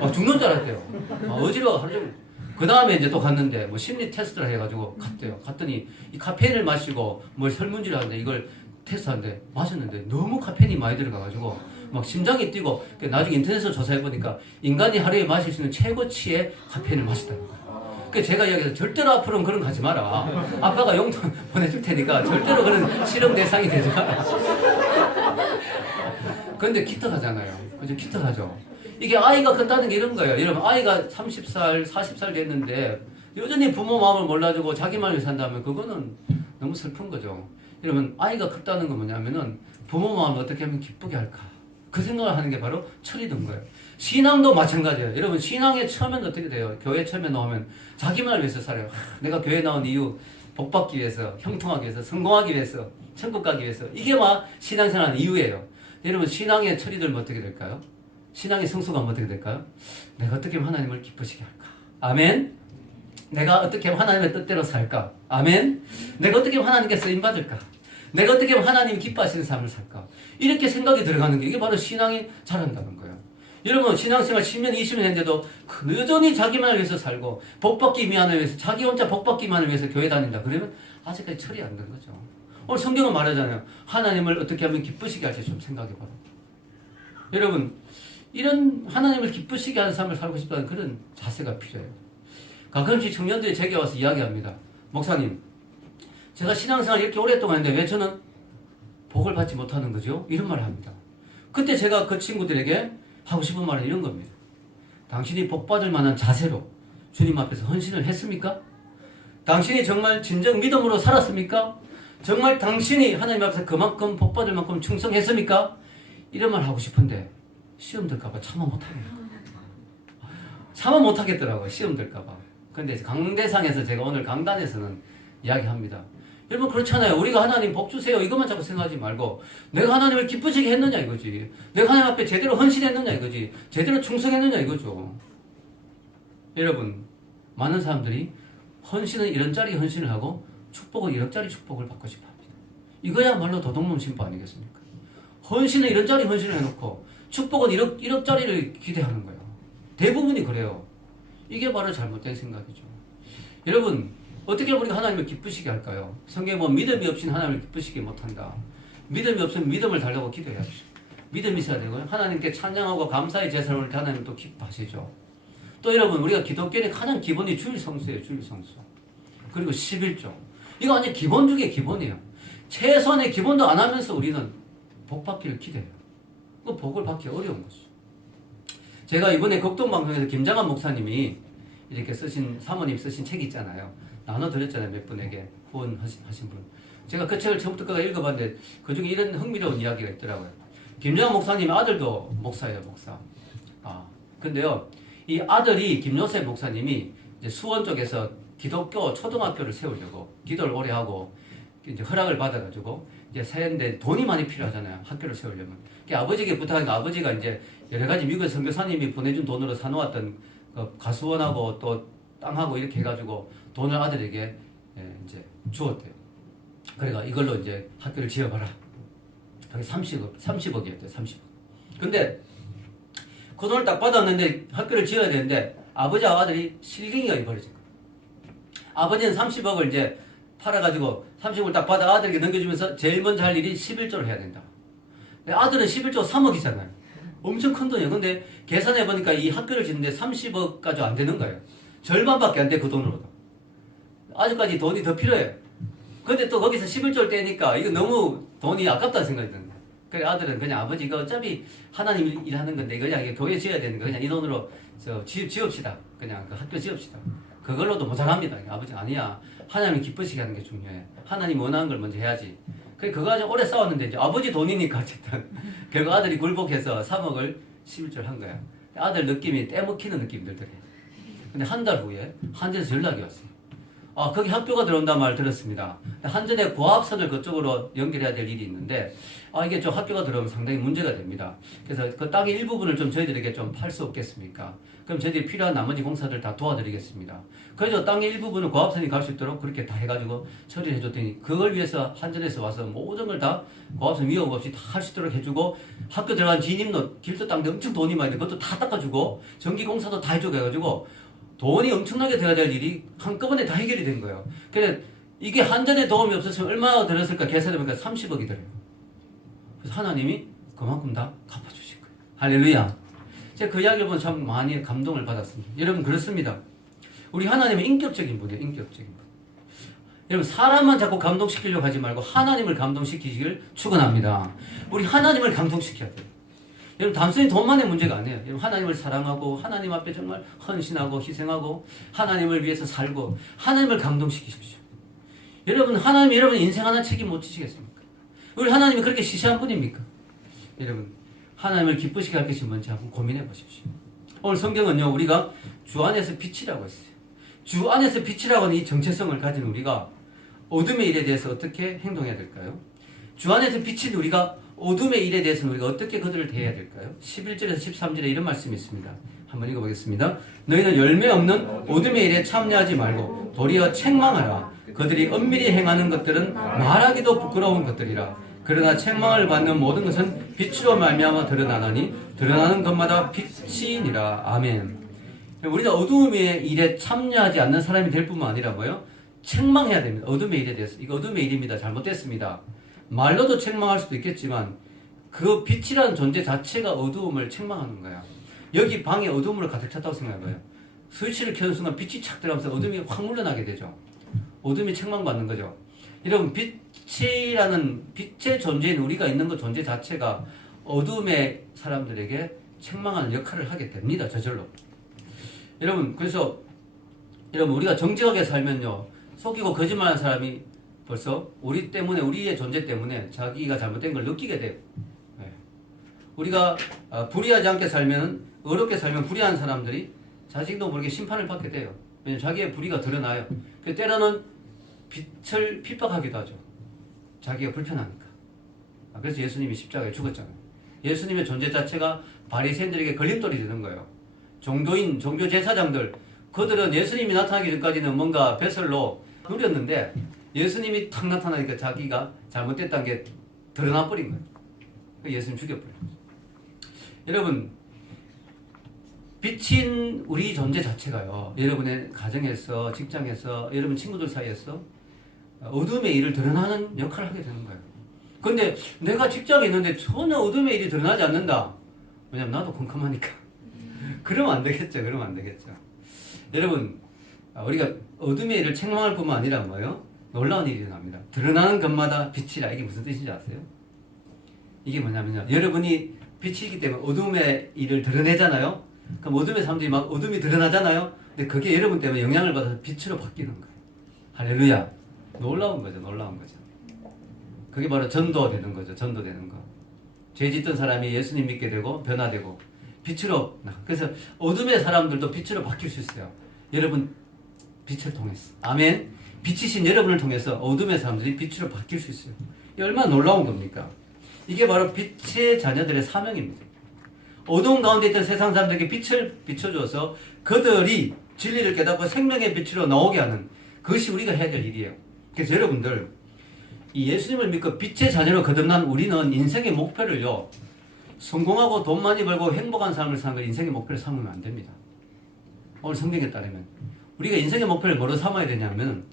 막 죽는 줄 알았대요. 어지러워 하루 종일. 그 다음에 이제 또 갔는데 뭐 심리 테스트를 해가지고 갔대요. 갔더니 이 카페인을 마시고 뭘 설문지를 하는데 이걸 테스트하는데 마셨는데 너무 카페인이 많이 들어가가지고 막 심장이 뛰고 나중에 인터넷에서 조사해보니까 인간이 하루에 마실 수 있는 최고치의 카페인을 마셨다는 거예요. 그래서 제가 이야기해서 절대로 앞으로는 그런 거 하지 마라. 아빠가 용돈 보내줄 테니까 절대로 그런 실험 대상이 되지 마라. 그런데 기특하잖아요. 그죠? 기특하죠. 이게 아이가 컸다는 게 이런 거예요. 여러분, 아이가 30살, 40살 됐는데 여전히 부모 마음을 몰라주고 자기만을 산다면 그거는 너무 슬픈 거죠. 여러분, 아이가 컸다는 건 뭐냐면은 부모 마음을 어떻게 하면 기쁘게 할까? 그 생각을 하는 게 바로 철이 든 거예요. 신앙도 마찬가지예요. 여러분, 신앙에 처음에는 어떻게 돼요? 교회 처음에 나오면 자기만을 위해서 살아요. 내가 교회 나온 이유, 복 받기 위해서, 형통하기 위해서, 성공하기 위해서, 천국 가기 위해서. 이게 막 신앙생활 이유예요. 여러분, 신앙의 철이 들면 어떻게 될까요? 신앙의 성수가 하면 어떻게 될까요? 내가 어떻게 하면 하나님을 기쁘시게 할까? 아멘? 내가 어떻게 하면 하나님의 뜻대로 살까? 아멘? 내가 어떻게 하면 하나님께 쓰임받을까? 내가 어떻게 하면 하나님이 기뻐하시는 삶을 살까? 이렇게 생각이 들어가는 게 이게 바로 신앙이 자란다는 거예요. 여러분, 신앙생활 10년, 20년 했는데도 여전히 자기만을 위해서 살고 복받기만을 위해서 자기 혼자 복받기만을 위해서 교회 다닌다. 그러면 아직까지 철이 안 든 거죠. 오늘 성경은 말하잖아요. 하나님을 어떻게 하면 기쁘시게 할지 좀 생각해봐라. 여러분, 이런 하나님을 기쁘시게 하는 삶을 살고 싶다는 그런 자세가 필요해요. 가끔씩 청년들이 제게 와서 이야기합니다. 목사님, 제가 신앙생활 이렇게 오랫동안 했는데 왜 저는 복을 받지 못하는 거죠? 이런 말을 합니다. 그때 제가 그 친구들에게 하고 싶은 말은 이런 겁니다. 당신이 복 받을 만한 자세로 주님 앞에서 헌신을 했습니까? 당신이 정말 진정 믿음으로 살았습니까? 정말 당신이 하나님 앞에서 그만큼 복 받을 만큼 충성했습니까? 이런 말 하고 싶은데 시험 들까봐 참아 못합니다. 참아 못하겠더라고요. 시험 들까봐. 근데 강대상에서 제가 오늘 강단에서는 이야기합니다. 여러분, 그렇잖아요. 우리가 하나님 복 주세요 이것만 자꾸 생각하지 말고 내가 하나님을 기쁘시게 했느냐 이거지. 내가 하나님 앞에 제대로 헌신했느냐 이거지. 제대로 충성했느냐 이거죠. 여러분, 많은 사람들이 헌신은 1원짜리 헌신을 하고 축복은 1억짜리 축복을 받고 싶어 합니다. 이거야말로 도둑놈 신부 아니겠습니까? 헌신은 1원짜리 헌신을 해놓고 축복은 1억짜리를 기대하는 거예요. 대부분이 그래요. 이게 바로 잘못된 생각이죠. 여러분, 어떻게 우리가 하나님을 기쁘시게 할까요? 성경에 보면 믿음이 없이는 하나님을 기쁘시게 못한다. 믿음이 없으면 믿음을 달라고 기도해야죠. 믿음이 있어야 되고요. 하나님께 찬양하고 감사의 제사를 올릴 때 하나님 또 기뻐하시죠. 또 여러분, 우리가 기독교의 가장 기본이 주일 성수예요. 주일 성수. 그리고 11조. 이거 완전 기본 중에 기본이에요. 최소한의 기본도 안 하면서 우리는 복 받기를 기대해요. 그 복을 받기 어려운 거죠. 제가 이번에 극동방송에서 김장한 목사님이 이렇게 사모님 쓰신 책이 있잖아요. 나눠드렸잖아요. 몇 분에게 후원하신 분. 제가 그 책을 처음부터 끝까지 읽어봤는데 그 중에 이런 흥미로운 이야기가 있더라고요. 김장한 목사님의 아들도 목사예요. 목사. 근데요, 이 아들이 김요셉 목사님이 이제 수원 쪽에서 기독교 초등학교를 세우려고 기도를 오래 하고 이제 허락을 받아가지고 이제 세는데 돈이 많이 필요하잖아요. 학교를 세우려면. 아버지에게 부탁하니까 아버지가 이제 여러 가지 미국 선교사님이 보내준 돈으로 사놓았던 그 가수원하고 또 땅하고 이렇게 해가지고 돈을 아들에게 이제 주었대요. 그래가 이걸로 이제 학교를 지어봐라. 그게 30억이었대요. 30억. 근데 그 돈을 딱 받았는데 학교를 지어야 되는데 아버지와 아들이 실갱이가 돼버려진 거예요. 아버지는 30억을 이제 팔아가지고 30억을 딱 받아 아들에게 넘겨주면서 제일 먼저 할 일이 11조를 해야 된다. 근데 아들은 11조 3억이잖아요. 엄청 큰 돈이에요. 근데 계산해보니까 이 학교를 짓는데 30억까지 안 되는 거예요. 절반밖에 안 돼, 그 돈으로도. 아직까지 돈이 더 필요해요. 근데 또 거기서 11조를 떼니까 이거 너무 돈이 아깝다는 생각이 드는 거예요. 그래 아들은 그냥 아버지 이거 어차피 하나님 일하는 건데 그냥 이게 교회 지어야 되는 거 그냥 이 돈으로 지읍시다. 그냥 그 학교 지읍시다. 그걸로도 모자랍니다. 아버지 아니야. 하나님을 기쁘시게 하는 게 중요해. 하나님 원하는 걸 먼저 해야지. 그거 가지고 오래 싸웠는데 이제 아버지 돈이니까 어쨌든 결국 아들이 굴복해서 3억을 11절 한 거야. 아들 느낌이 떼먹히는 느낌이 들더래. 근데 한 달 후에 한전에서 연락이 왔어요. 아, 거기 학교가 들어온다는 말 들었습니다. 한전에 고압선을 그쪽으로 연결해야 될 일이 있는데, 아, 이게 좀 학교가 들어오면 상당히 문제가 됩니다. 그래서 그 땅의 일부분을 좀 저희들에게 좀 팔 수 없겠습니까? 그럼 저희들이 필요한 나머지 공사들 다 도와드리겠습니다. 그래서 땅의 일부분을 고압선이 갈 수 있도록 그렇게 다 해가지고 처리를 해줬더니, 그걸 위해서 한전에서 와서 모든 걸 다 고압선 위험 없이 다 할 수 있도록 해주고, 학교 들어간 진입로, 길도 닦는데 엄청 돈이 많이 돼. 그것도 다 닦아주고, 전기 공사도 다 해주고 해가지고, 돈이 엄청나게 돼야 될 일이 한꺼번에 다 해결이 된 거예요. 그래 이게 한전에 도움이 없었으면 얼마나 들었을까 계산해보니까 30억이 들어요. 그래서 하나님이 그만큼 다 갚아주신 거예요. 할렐루야. 제가 그 이야기를 보면 참 많이 감동을 받았습니다. 여러분 그렇습니다. 우리 하나님은 인격적인 분이에요. 인격적인 분. 여러분 사람만 자꾸 감동시키려고 하지 말고 하나님을 감동시키시길 축원합니다. 우리 하나님을 감동시켜야 돼요. 여러분 단순히 돈만의 문제가 아니에요. 여러분 하나님을 사랑하고 하나님 앞에 정말 헌신하고 희생하고 하나님을 위해서 살고 하나님을 감동시키십시오. 여러분 하나님이 여러분 인생 하나 책임 못 지시겠습니까? 우리 하나님이 그렇게 시시한 분입니까? 여러분 하나님을 기쁘시게 할 것이 뭔지 한번 고민해 보십시오. 오늘 성경은요 우리가 주 안에서 빛이라고 했어요. 주 안에서 빛이라고 하는 이 정체성을 가진 우리가 어둠의 일에 대해서 어떻게 행동해야 될까요? 주 안에서 빛인 우리가 어둠의 일에 대해서는 우리가 어떻게 그들을 대해야 될까요? 11절에서 13절에 이런 말씀이 있습니다. 한번 읽어보겠습니다. 너희는 열매 없는 어둠의 일에 참여하지 말고 도리어 책망하라. 그들이 엄밀히 행하는 것들은 말하기도 부끄러운 것들이라. 그러나 책망을 받는 모든 것은 빛으로 말미암아 드러나나니 드러나는 것마다 빛이니라. 아멘. 우리가 어둠의 일에 참여하지 않는 사람이 될 뿐만 아니라 뭐요? 책망해야 됩니다. 어둠의 일에 대해서. 이거 어둠의 일입니다. 잘못됐습니다. 말로도 책망할 수도 있겠지만 그 빛이라는 존재 자체가 어두움을 책망하는 거야. 여기 방에 어둠으로 가득 찼다고 생각해봐요. 스위치를 켜는 순간 빛이 착 들어가면서 어둠이 확 물러나게 되죠. 어둠이 책망받는 거죠. 여러분 빛이라는 빛의 존재인 우리가 있는 것 존재 자체가 어둠의 사람들에게 책망하는 역할을 하게 됩니다. 저절로. 여러분 그래서 여러분 우리가 정직하게 살면요 속이고 거짓말하는 사람이 벌써 우리 때문에 우리의 존재 때문에 자기가 잘못된 걸 느끼게 돼요. 네. 우리가 불의하지 않게 살면 어렵게 살면 불의한 사람들이 자신도 모르게 심판을 받게 돼요. 왜냐하면 자기의 불의가 드러나요. 때로는 빛을 핍박하기도 하죠. 자기가 불편하니까. 그래서 예수님이 십자가에 죽었잖아요. 예수님의 존재 자체가 바리새인들에게 걸림돌이 되는 거예요. 종교인, 종교 제사장들 그들은 예수님이 나타나기 전까지는 뭔가 배설로 누렸는데 예수님이 탁 나타나니까 자기가 잘못됐다는 게 드러나 버린 거예요. 예수님 죽여버린 거죠. 여러분 빛인 우리 존재 자체가요. 여러분의 가정에서 직장에서 여러분 친구들 사이에서 어둠의 일을 드러나는 역할을 하게 되는 거예요. 그런데 내가 직장에 있는데 전혀 어둠의 일이 드러나지 않는다. 왜냐면 나도 컴컴하니까. 그러면 안 되겠죠. 그러면 안 되겠죠. 여러분 우리가 어둠의 일을 책망할 뿐만 아니라 뭐예요? 놀라운 일이 일어납니다. 드러나는 것마다 빛이라. 이게 무슨 뜻인지 아세요? 이게 뭐냐면요. 여러분이 빛이기 때문에 어둠의 일을 드러내잖아요. 그럼 어둠의 사람들이 막 어둠이 드러나잖아요. 근데 그게 여러분 때문에 영향을 받아서 빛으로 바뀌는 거예요. 할렐루야. 놀라운 거죠. 놀라운 거죠. 그게 바로 전도되는 거죠. 전도되는 거. 죄 짓던 사람이 예수님 믿게 되고 변화되고 빛으로. 그래서 어둠의 사람들도 빛으로 바뀔 수 있어요. 여러분 빛을 통해서. 아멘. 빛이신 여러분을 통해서 어둠의 사람들이 빛으로 바뀔 수 있어요. 이게 얼마나 놀라운 겁니까? 이게 바로 빛의 자녀들의 사명입니다. 어두운 가운데 있던 세상 사람들에게 빛을 비춰줘서 그들이 진리를 깨닫고 생명의 빛으로 나오게 하는 그것이 우리가 해야 될 일이에요. 그래서 여러분들 이 예수님을 믿고 빛의 자녀로 거듭난 우리는 인생의 목표를요 성공하고 돈 많이 벌고 행복한 삶을 사는 걸 인생의 목표로 삼으면 안 됩니다. 오늘 성경에 따르면 우리가 인생의 목표를 뭐로 삼아야 되냐면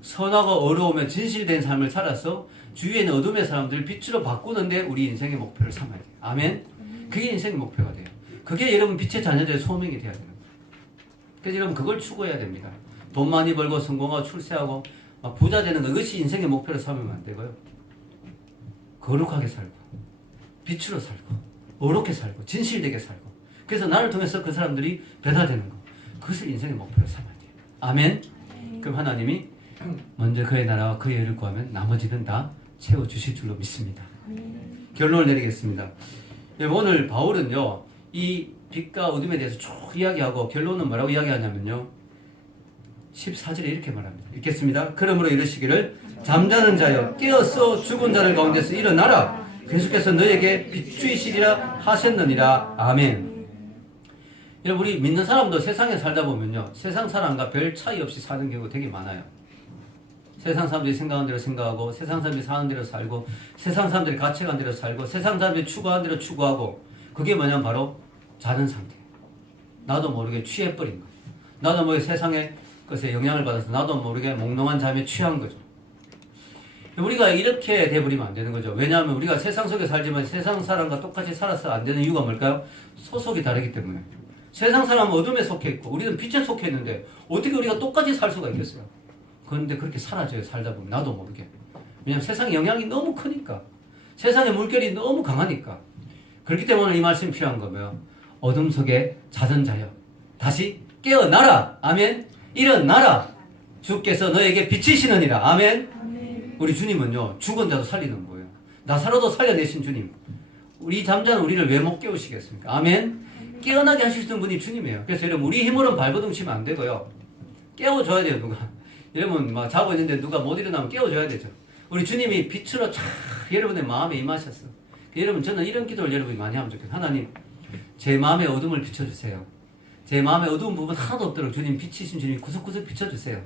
선하고 어려우며 진실된 삶을 살아서 주위에 있는 어둠의 사람들을 빛으로 바꾸는데 우리 인생의 목표를 삼아야 돼요. 아멘? 그게 인생의 목표가 돼요. 그게 여러분 빛의 자녀들의 소명이 돼야 돼요. 그래서 여러분 그걸 추구해야 됩니다. 돈 많이 벌고 성공하고 출세하고 막 부자 되는 거 그것이 인생의 목표로 삼으면 안 되고요. 거룩하게 살고 빛으로 살고 어렵게 살고 진실되게 살고 그래서 나를 통해서 그 사람들이 변화되는 거 그것을 인생의 목표로 삼아야 돼요. 아멘. 그럼 하나님이 먼저 그의 나라와 그의 의를 구하면 나머지는 다 채워주실 줄로 믿습니다. 결론을 내리겠습니다. 오늘 바울은요, 이 빛과 어둠에 대해서 쭉 이야기하고 결론은 뭐라고 이야기하냐면요, 14절에 이렇게 말합니다. 읽겠습니다. 그러므로 이르시기를 잠자는 자여 깨어서 죽은 자들 가운데서 일어나라. 계속해서 너에게 비추이시리라 하셨느니라. 아멘. 여러분, 우리 믿는 사람도 세상에 살다 보면요, 세상 사람과 별 차이 없이 사는 경우가 되게 많아요. 세상 사람들이 생각한 대로 생각하고, 세상 사람들이 사는 대로 살고, 세상 사람들이 가치관 대로 살고, 세상 사람들이 추구하는 대로 추구하고, 그게 뭐냐면 바로 자는 상태. 나도 모르게 취해버린 거예요. 나도 모르게 세상의 것에 영향을 받아서 나도 모르게 몽롱한 잠에 취한 거죠. 우리가 이렇게 돼버리면 안 되는 거죠. 왜냐하면 우리가 세상 속에 살지만 세상 사람과 똑같이 살아서 안 되는 이유가 뭘까요? 소속이 다르기 때문에. 세상 사람은 어둠에 속해 있고 우리는 빛에 속해 있는데 어떻게 우리가 똑같이 살 수가 있겠어요? 그런데 그렇게 사라져요. 살다 보면 나도 모르게. 왜냐하면 세상의 영향이 너무 크니까. 세상의 물결이 너무 강하니까. 그렇기 때문에 이 말씀이 필요한 거고요. 어둠 속에 자던 자여 다시 깨어나라. 아멘. 일어나라. 주께서 너에게 비치시느니라. 아멘. 우리 주님은요, 죽은 자도 살리는 거예요. 나사로도 살려내신 주님. 우리 잠자는 우리를 왜 못 깨우시겠습니까? 아멘. 깨어나게 하시는 분이 주님이에요. 그래서 여러분, 우리 힘으로는 발버둥 치면 안 되고요. 깨워줘야 돼요, 누가. 여러분, 막 자고 있는데 누가 못 일어나면 깨워줘야 되죠. 우리 주님이 빛으로 쫙 여러분의 마음에 임하셨어. 여러분, 저는 이런 기도를 여러분이 많이 하면 좋겠어요. 하나님, 제 마음의 어둠을 비춰주세요. 제 마음의 어두운 부분 하나도 없도록 주님 비치신 주님이 구석구석 비춰주세요.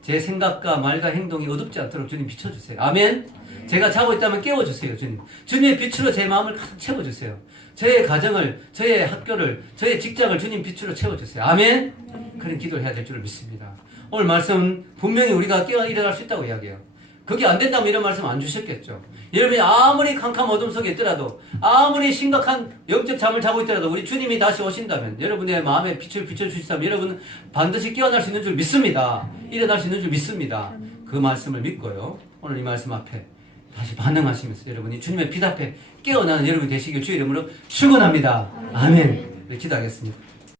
제 생각과 말과 행동이 어둡지 않도록 주님 비춰주세요. 아멘. 제가 자고 있다면 깨워주세요, 주님. 주님의 빛으로 제 마음을 가득 채워주세요. 저의 가정을, 저의 학교를, 저의 직장을 주님 빛으로 채워주세요. 아멘. 그런 기도를 해야 될 줄 믿습니다. 오늘 말씀은 분명히 우리가 깨어 일어날 수 있다고 이야기해요. 그게 안 된다면 이런 말씀 안 주셨겠죠. 여러분이 아무리 캄캄 어둠 속에 있더라도, 아무리 심각한 영적 잠을 자고 있더라도 우리 주님이 다시 오신다면, 여러분의 마음에 빛을 비춰주시다면 여러분은 반드시 깨어날 수 있는 줄 믿습니다. 일어날 수 있는 줄 믿습니다. 그 말씀을 믿고요, 오늘 이 말씀 앞에 다시 반응하시면서 여러분이 주님의 빛 앞에 깨어나는 여러분이 되시길 주의 이름으로 축원합니다. 아멘. 네, 기도하겠습니다.